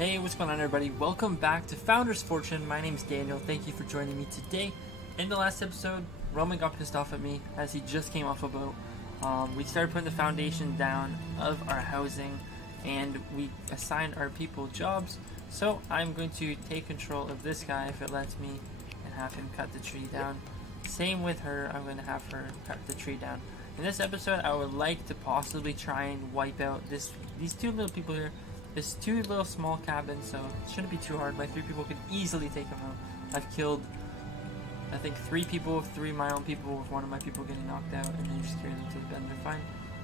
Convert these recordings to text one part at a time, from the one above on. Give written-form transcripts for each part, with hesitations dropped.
Hey, what's going on everybody? Welcome back to Foudners Fortune. My name's Daniel. Thank you for joining me today. In the last episode, Roman got pissed off at me as he just came off a boat. We started putting the foundation down of our housing and we assigned our people jobs. So I'm going to take control of this guy if it lets me and have him cut the tree down. Same with her, I'm going to have her cut the tree down. In this episode, I would like to possibly try and wipe out these two little people here. There's two little small cabins, so it shouldn't be too hard. My 3 people could easily take them out. I've killed, I think, 3 people, 3 of my own people, with 1 of my people getting knocked out, and then just carry them to the bed and they're fine.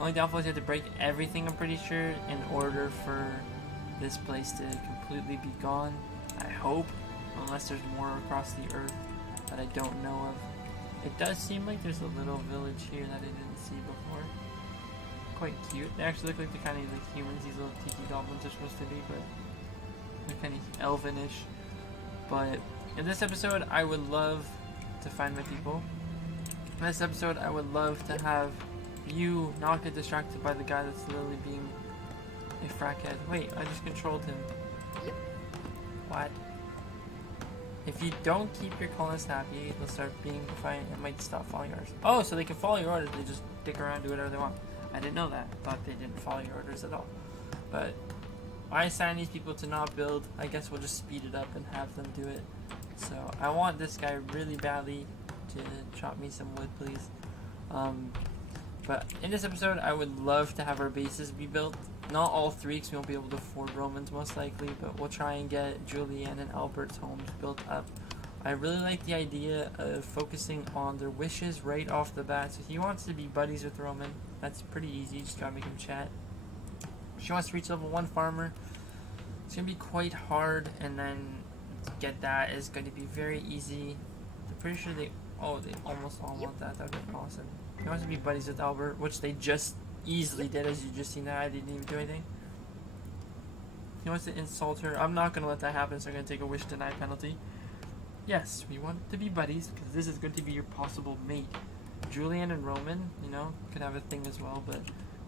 Only downfall is you have to break everything, I'm pretty sure, in order for this place to completely be gone. I hope, unless there's more across the earth that I don't know of. It does seem like there's a little village here that I didn't see before. Quite cute. They actually look like the kind of like humans these little tiki goblins are supposed to be, but they're kind of elvinish. But in this episode, I would love to find my people. In this episode, I would love to have you not get distracted by the guy that's literally being a frackhead. Wait, I just controlled him. What? If you don't keep your colonists happy, they'll start being defiant and might stop following orders. Oh, so they can follow your orders, they just stick around and do whatever they want. I didn't know that. I thought they didn't follow your orders at all. But I assign these people to not build. I guess we'll just speed it up and have them do it. So I want this guy really badly to chop me some wood, please. But in this episode, I would love to have our bases be built. Not all 3, because we won't be able to afford Romans most likely, but we'll try and get Julianne and Albert's homes built up. I really like the idea of focusing on their wishes right off the bat. So he wants to be buddies with Roman. That's pretty easy, just gotta make him chat. She wants to reach level 1 farmer. It's gonna be quite hard, and then to get that is going to be very easy. I'm pretty sure they almost all want that. That would be awesome. He wants to be buddies with Albert, which they just easily did, as you just seen that. I didn't even do anything. He wants to insult her. I'm not gonna let that happen, so I'm gonna take a wish deny penalty. Yes, we want to be buddies, because this is going to be your possible mate. Julian and Roman, you know, could have a thing as well, but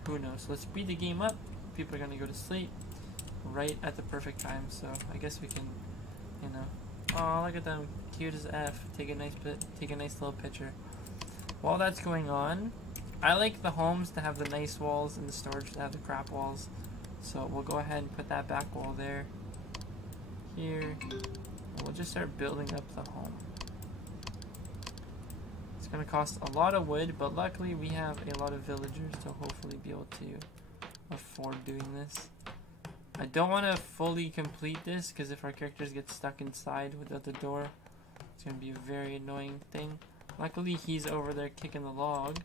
who knows. So let's speed the game up. People are going to go to sleep right at the perfect time, so I guess we can, you know. Oh, look at them. Cute as F. Take a nice little picture. While that's going on, I like the homes to have the nice walls and the storage to have the crap walls. So we'll go ahead and put that back wall there. Here. We'll just start building up the home. It's going to cost a lot of wood, but luckily we have a lot of villagers to hopefully be able to afford doing this. I don't want to fully complete this, because if our characters get stuck inside without the door, it's going to be a very annoying thing. Luckily he's over there kicking the log,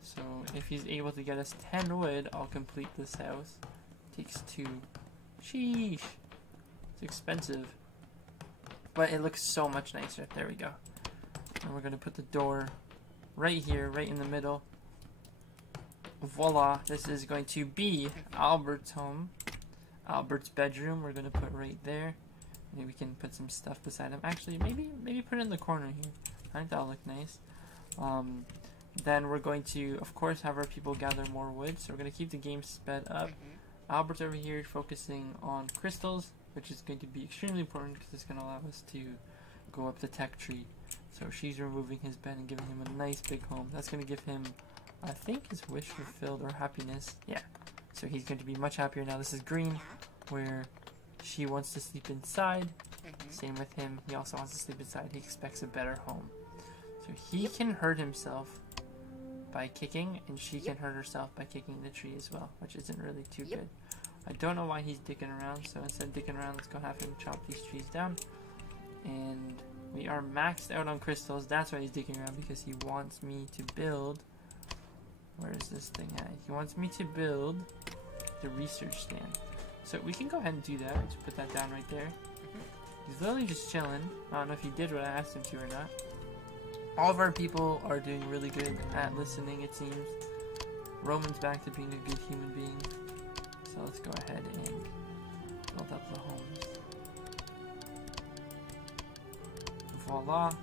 so if he's able to get us 10 wood, I'll complete this house. Takes 2. Sheesh. It's expensive. But it looks so much nicer. There we go. And we're going to put the door right here, right in the middle. Voila. This is going to be Albert's home. Albert's bedroom we're going to put right there. Maybe we can put some stuff beside him. Actually, maybe put it in the corner here. I think that'll look nice. Then we're going to, of course, have our people gather more wood. So we're going to keep the game sped up. Albert's over here focusing on crystals, which is going to be extremely important because it's going to allow us to go up the tech tree. So she's removing his bed and giving him a nice big home. That's going to give him, I think, his wish fulfilled or happiness. Yeah. So he's going to be much happier now. This is green, where she wants to sleep inside. Same with him. He also wants to sleep inside. He expects a better home. So he can hurt himself by kicking, and she can hurt herself by kicking the tree as well, which isn't really too good. I don't know why he's dicking around, so instead of dicking around, let's go have him chop these trees down. And we are maxed out on crystals. That's why he's dicking around, because he wants me to build... Where is this thing at? He wants me to build the research stand. So we can go ahead and do that. Just put that down right there. He's literally just chilling. I don't know if he did what I asked him to or not. All of our people are doing really good at listening, it seems. Roman's back to being a good human being. So let's go ahead and build up the homes. Voila.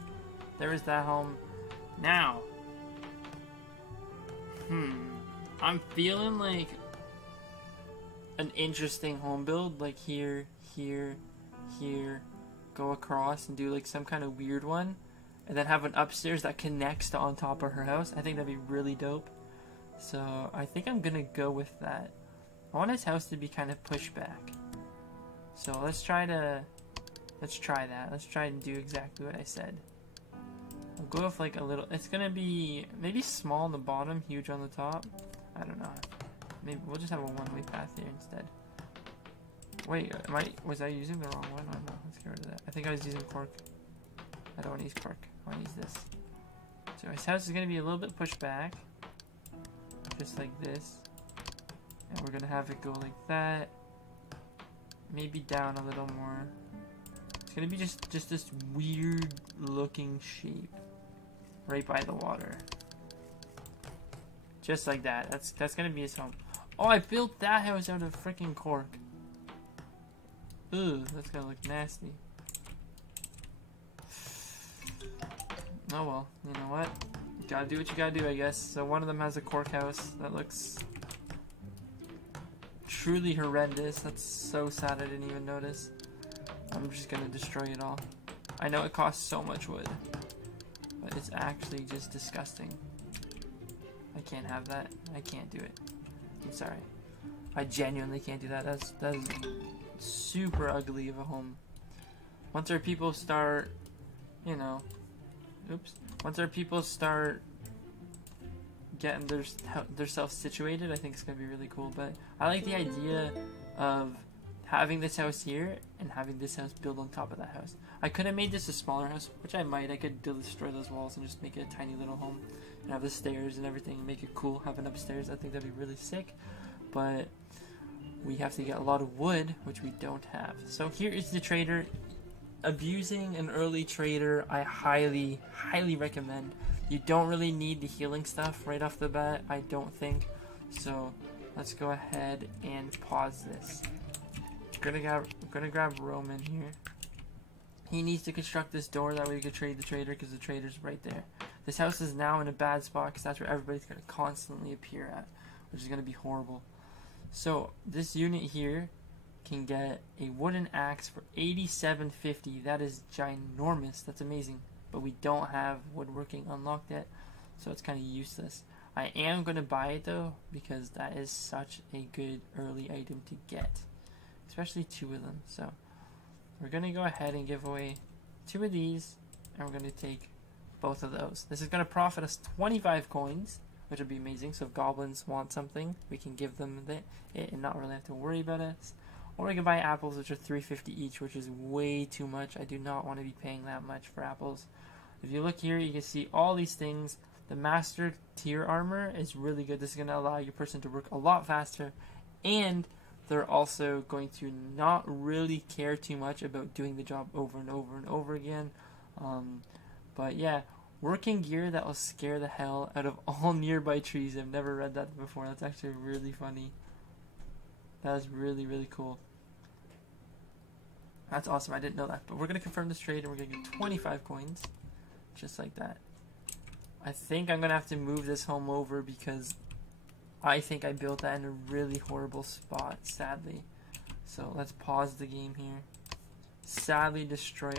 There is that home. Now, I'm feeling like an interesting home build, like here, here, here, go across and do like some kind of weird one, and then have an upstairs that connects to on top of her house. I think that'd be really dope. So I think I'm gonna go with that. I want his house to be kind of pushed back. So let's try that. Let's try and do exactly what I said. I'll go with like a little, it's gonna be maybe small on the bottom, huge on the top. I don't know. Maybe we'll just have a one-way path here instead. Wait, was I using the wrong one? I don't know. Let's get rid of that. I think I was using cork. I don't want to use cork. I want to use this. So his house is going to be a little bit pushed back. Just like this. And we're going to have it go like that. Maybe down a little more. It's going to be just this weird looking shape. Right by the water. Just like that. That's going to be his home. Oh, I built that house out of freaking cork. Ooh, that's gonna look nasty. Oh well, you know what? You gotta do what you gotta do, I guess. So one of them has a cork house that looks truly horrendous. That's so sad I didn't even notice. I'm just gonna destroy it all. I know it costs so much wood, but it's actually just disgusting. I can't have that. I can't do it. I'm sorry. I genuinely can't do that. That's super ugly of a home. Once our people start, you know, once our people start getting their self situated, I think it's gonna be really cool. But I like the idea of having this house here and having this house built on top of that house. I could have made this a smaller house, which I might. I could destroy those walls and just make it a tiny little home and have the stairs and everything and make it cool, have an upstairs. I think that'd be really sick. But we have to get a lot of wood, which we don't have. So here is the trader. Abusing an early trader, I highly, highly recommend. You don't really need the healing stuff right off the bat, I don't think. So let's go ahead and pause this. Gonna grab Roman here. He needs to construct this door, that way we can trade the trader, because the trader's right there. This house is now in a bad spot, because that's where everybody's gonna constantly appear at, which is gonna be horrible. So this unit here can get a wooden axe for $87.50. That is ginormous. That's amazing. But we don't have woodworking unlocked yet, so it's kind of useless. I am going to buy it though, because that is such a good early item to get, especially 2 of them. So we're going to go ahead and give away 2 of these, and we're going to take both of those. This is going to profit us 25 coins, which would be amazing. So if goblins want something, we can give them it and not really have to worry about it. Or we can buy apples, which are $3.50 each, which is way too much. I do not want to be paying that much for apples. If you look here, you can see all these things. The master tier armor is really good. This is going to allow your person to work a lot faster, and they're also going to not really care too much about doing the job over and over and over again. But yeah, working gear that will scare the hell out of all nearby trees. I've never read that before. That's actually really funny. That is really, really cool. That's awesome. I didn't know that. But we're going to confirm this trade, and we're going to get 25 coins. Just like that. I think I'm going to have to move this home over, because I think I built that in a really horrible spot, sadly. So let's pause the game here. Sadly destroy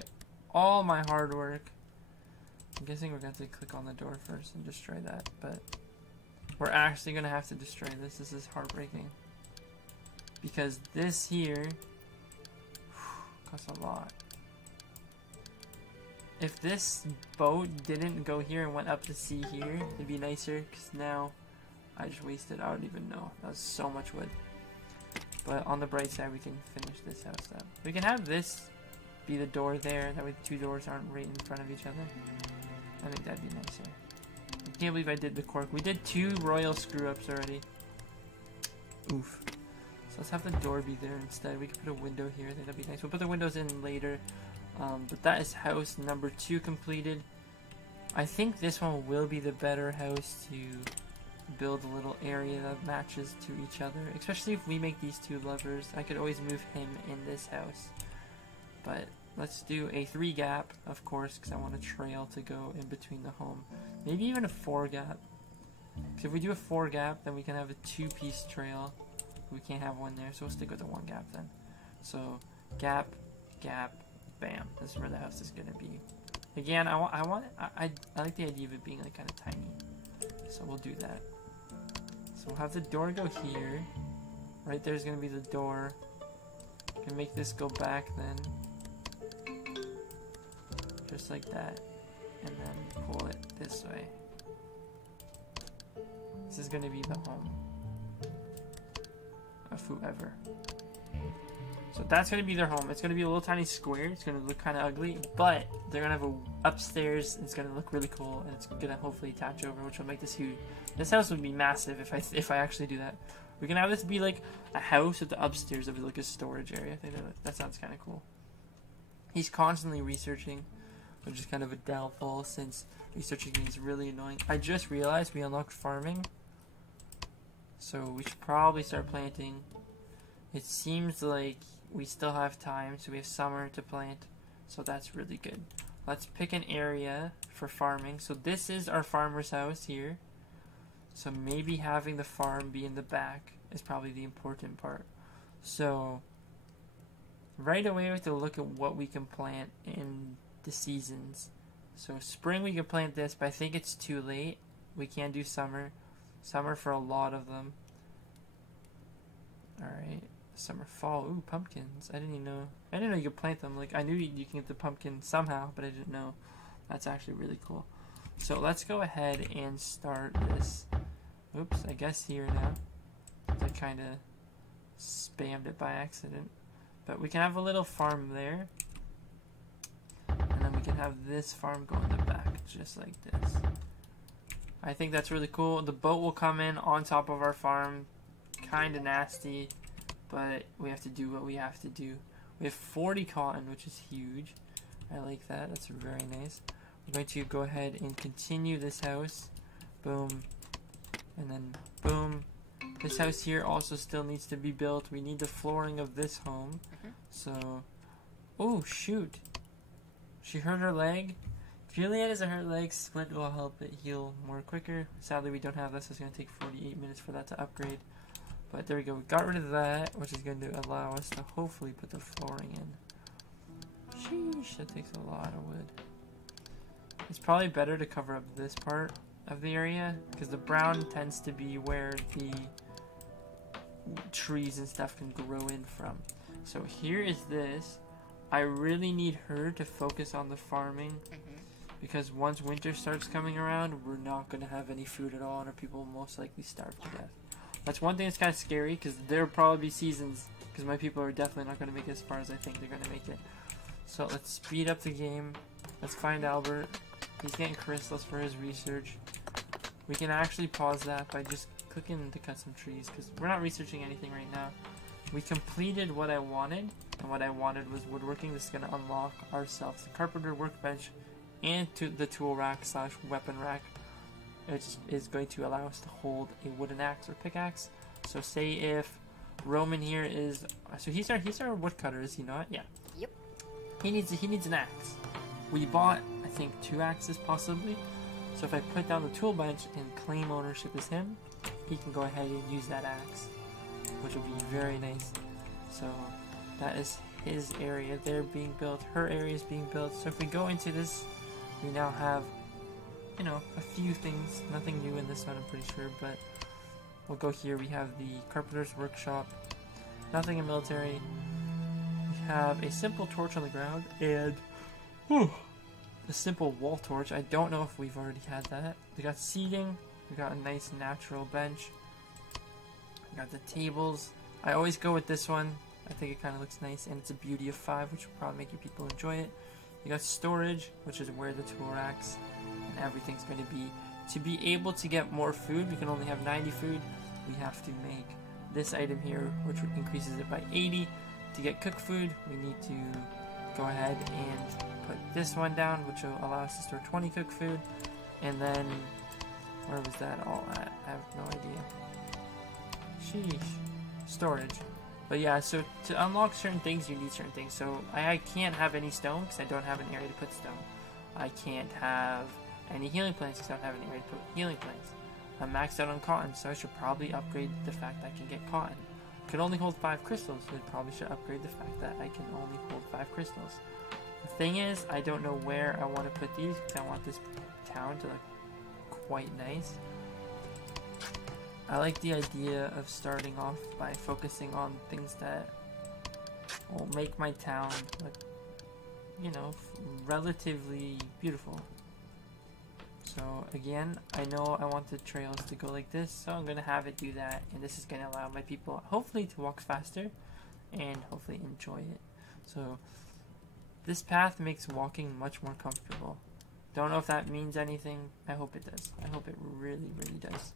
all my hard work. I'm guessing we're going to have to click on the door first and destroy that. But we're actually going to have to destroy this. This is heartbreaking. Because this here costs a lot. If this boat didn't go here and went up the sea here, it'd be nicer, because now I just wasted, I don't even know. That was so much wood. But on the bright side, we can finish this house up. We can have this be the door there, that way the 2 doors aren't right in front of each other. I think that'd be nicer. I can't believe I did the cork. We did 2 royal screw-ups already. Oof. So let's have the door be there instead. We could put a window here. I think that'd be nice. We'll put the windows in later. But that is house number 2 completed. I think this one will be the better house to build a little area that matches to each other. Especially if we make these 2 lovers. I could always move him in this house. But let's do a 3 gap, of course, because I want a trail to go in between the home. Maybe even a 4 gap. Because if we do a 4 gap, then we can have a 2-piece trail. We can't have one there, so we'll stick with the one gap then. So gap, gap, bam. This is where the house is gonna be. Again, I like the idea of it being like kind of tiny, so we'll do that. So we'll have the door go here. Right there's gonna be the door. Can make this go back then, just like that, and then pull it this way. This is gonna be the home of whoever. So that's gonna be their home. It's gonna be a little tiny square. It's gonna look kind of ugly, but they're gonna have a upstairs. And it's gonna look really cool, and it's gonna hopefully attach over, which will make this huge. This house would be massive if I actually do that. We can have this be like a house with the upstairs of like a storage area. I think that sounds kind of cool. He's constantly researching, which is kind of a downfall since researching is really annoying. I just realized we unlocked farming, so we should probably start planting. It seems like we still have time, so we have summer to plant, so that's really good. Let's pick an area for farming. So this is our farmer's house here. So maybe having the farm be in the back is probably the important part. So right away we have to look at what we can plant in the seasons. So spring we can plant this, but I think it's too late. We can't do summer. Summer for a lot of them. Alright. Summer, fall. Ooh, pumpkins. I didn't know you could plant them. Like, I knew you can get the pumpkin somehow, but I didn't know. That's actually really cool. So let's go ahead and start this. Oops, I guess here now. I kind of spammed it by accident. But we can have a little farm there. And then we can have this farm go in the back, just like this. I think that's really cool. The boat will come in on top of our farm. Kind of nasty, but we have to do what we have to do. We have 40 cotton, which is huge. I like that. That's very nice. We're going to go ahead and continue this house. Boom. And then boom. This house here also still needs to be built. We need the flooring of this home. So, oh shoot. She hurt her leg. Juliet has a hurt leg. Splint will help it heal more quicker. Sadly, we don't have this. So it's going to take 48 minutes for that to upgrade. But there we go. We got rid of that, which is going to allow us to hopefully put the flooring in. Sheesh, that takes a lot of wood. It's probably better to cover up this part of the area, because the brown tends to be where the trees and stuff can grow in from. So here is this. I really need her to focus on the farming, because once winter starts coming around, we're not going to have any food at all, and our people will most likely starve to death. That's one thing that's kind of scary, because there'll probably be seasons, because my people are definitely not going to make it as far as I think they're going to make it. So let's speed up the game. Let's find Albert. He's getting crystals for his research. We can actually pause that by just clicking to cut some trees, because we're not researching anything right now. We completed what I wanted, and what I wanted was woodworking. This is going to unlock ourselves the carpenter workbench and the tool rack / weapon rack, which is going to allow us to hold a wooden axe or pickaxe. So say if Roman here is, so he's our woodcutter, is he not? Yeah. Yep. He needs an axe. We bought, I think, 2 axes possibly. So if I put down the tool bench and claim ownership as him, he can go ahead and use that axe, which will be very nice. So that is his area there being built. Her area is being built. So if we go into this, we now have, you know, a few things. Nothing new in this one, I'm pretty sure, but we'll go here. We have the carpenter's workshop. Nothing in military. We have a simple torch on the ground and a simple wall torch. I don't know if we've already had that. We got seating. We got a nice natural bench. We got the tables. I always go with this one. I think it kind of looks nice, and it's a beauty of 5, which will probably make you people enjoy it. You got storage, which is where the tool racks and everything's going to be. To be able to get more food, we can only have 90 food. We have to make this item here, which increases it by 80. To get cooked food, we need to go ahead and put this one down, which will allow us to store 20 cooked food. And then, where was that all at? I have no idea. Sheesh. Storage. But yeah, so to unlock certain things, you need certain things. So I can't have any stone because I don't have an area to put stone. I can't have any healing plants because I don't have an area to put healing plants. I'm maxed out on cotton, so I should probably upgrade the fact that I can get cotton. can only hold 5 crystals. So I probably should upgrade the fact that I can only hold 5 crystals. The thing is, I don't know where I want to put these because I want this town to look quite nice. I like the idea of starting off by focusing on things that will make my town look, you know, relatively beautiful. So again, I know I want the trails to go like this, so I'm going to have it do that, and this is going to allow my people hopefully to walk faster and hopefully enjoy it. So this path makes walking much more comfortable. Don't know if that means anything. I hope it does. I hope it really, really does.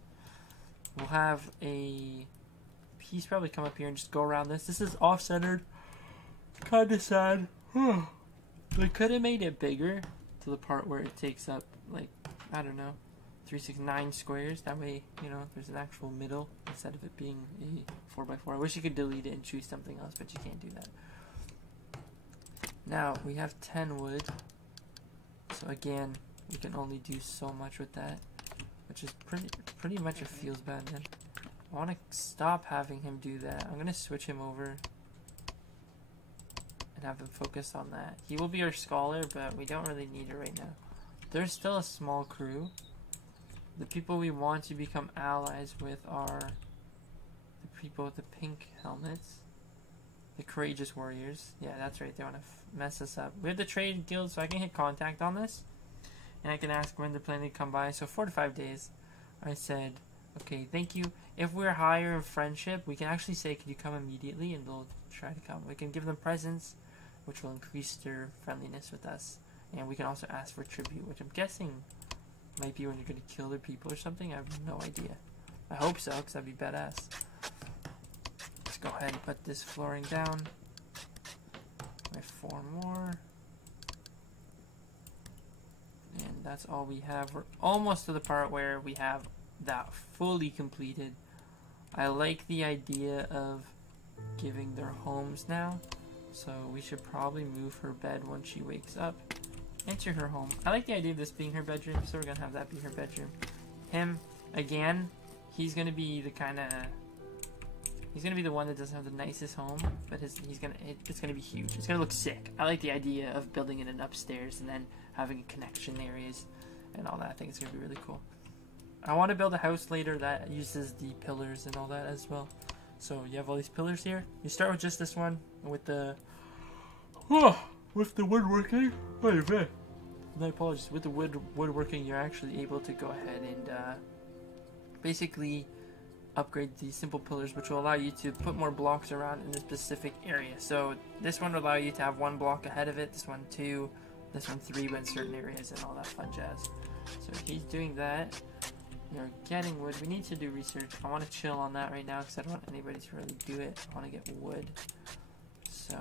We'll have a piece probably come up here and just go around this. This is off-centered. Kind of sad. They could have made it bigger to the part where it takes up, like, I don't know, 3, 6, 9 squares. That way, you know, there's an actual middle instead of it being a 4x4. I wish you could delete it and choose something else, but you can't do that. Now, we have 10 wood. So again, we can only do so much with that, which is pretty much it feels bad then. I want to stop having him do that. I'm going to switch him over and have him focus on that. He will be our scholar, but we don't really need it right now. There's still a small crew. The people we want to become allies with are the people with the pink helmets. The courageous warriors. Yeah, that's right. They want to mess us up. We have the trade guild, so I can hit contact on this. And I can ask when they're planning to come by. So 4 to 5 days. I said, okay, thank you. If we're higher in friendship, we can actually say, can you come immediately? And they'll try to come. We can give them presents, which will increase their friendliness with us. And we can also ask for tribute, which I'm guessing might be when you're going to kill their people or something. I have no idea. I hope so, because that'd be badass. Let's go ahead and put this flooring down. We have 4 more. And that's all we have. We're almost to the part where we have that fully completed. I like the idea of giving their homes now. So we should probably move her bed when she wakes up into her home. I like the idea of this being her bedroom, so we're going to have that be her bedroom. Him, again, he's going to be the kind of... He's going to be the one that doesn't have the nicest home, but it's going to be huge. It's going to look sick. I like the idea of building it an upstairs and then having connection areas and all that. I think it's going to be really cool. I want to build a house later that uses the pillars and all that as well. So you have all these pillars here. You start with just this one with the woodworking. Wait, wait. No apologies. With the woodworking, you're actually able to go ahead and basically upgrade these simple pillars, which will allow you to put more blocks around in a specific area. So this one will allow you to have 1 block ahead of it, this one 2, this one 3, but in certain areas and all that fun jazz. So he's doing that. You're getting wood. We need to do research. I want to chill on that right now because I don't want anybody to really do it. I want to get wood. So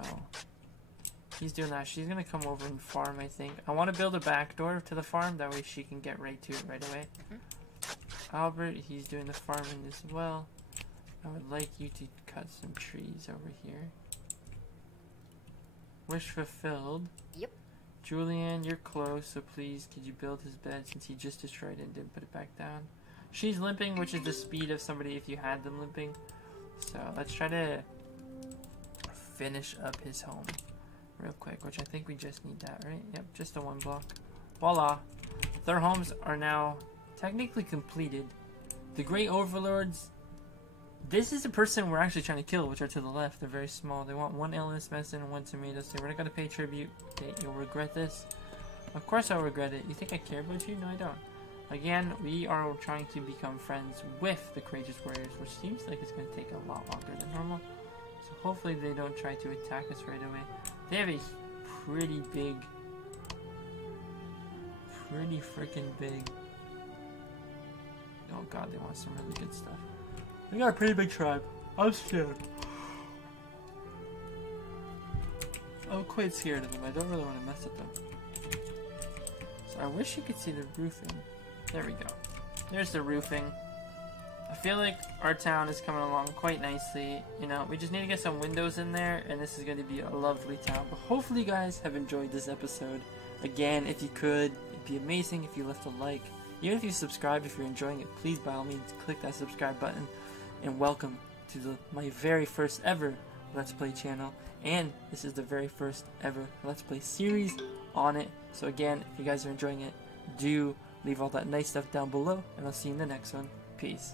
he's doing that. She's going to come over and farm, I think. I want to build a back door to the farm. That way she can get right to it right away. Albert, he's doing the farming as well. I would like you to cut some trees over here. Wish fulfilled. Yep. Julian, you're close, so please could you build his bed since he just destroyed it and didn't put it back down. She's limping, which is the speed of somebody if you had them limping. So let's try to finish up his home real quick, which I think we just need that, right? Yep, just a 1 block. Voila. Their homes are now technically completed. The Great Overlords, this is the person we're actually trying to kill, which are to the left. They're very small. They want 1 illness medicine and 1 tomato, so we're not going to pay tribute. Okay, you'll regret this. Of course I'll regret it. You think I care about you? No, I don't. Again, we are trying to become friends with the Courageous Warriors, which seems like it's going to take a lot longer than normal. So hopefully they don't try to attack us right away. They have a pretty big, pretty freaking big... Oh god, they want some really good stuff. They got a pretty big tribe. I'm scared. I'm quite scared of them. I don't really want to mess with them. So I wish you could see the roofing. There we go. There's the roofing. I feel like our town is coming along quite nicely. You know, we just need to get some windows in there, and this is going to be a lovely town. But hopefully you guys have enjoyed this episode. Again, if you could, it'd be amazing if you left a like. Even if you subscribe, if you're enjoying it, please by all means click that subscribe button. And welcome to my very first ever Let's Play channel, and this is the very first ever Let's Play series on it. So again, if you guys are enjoying it, do leave all that nice stuff down below, and I'll see you in the next one. Peace.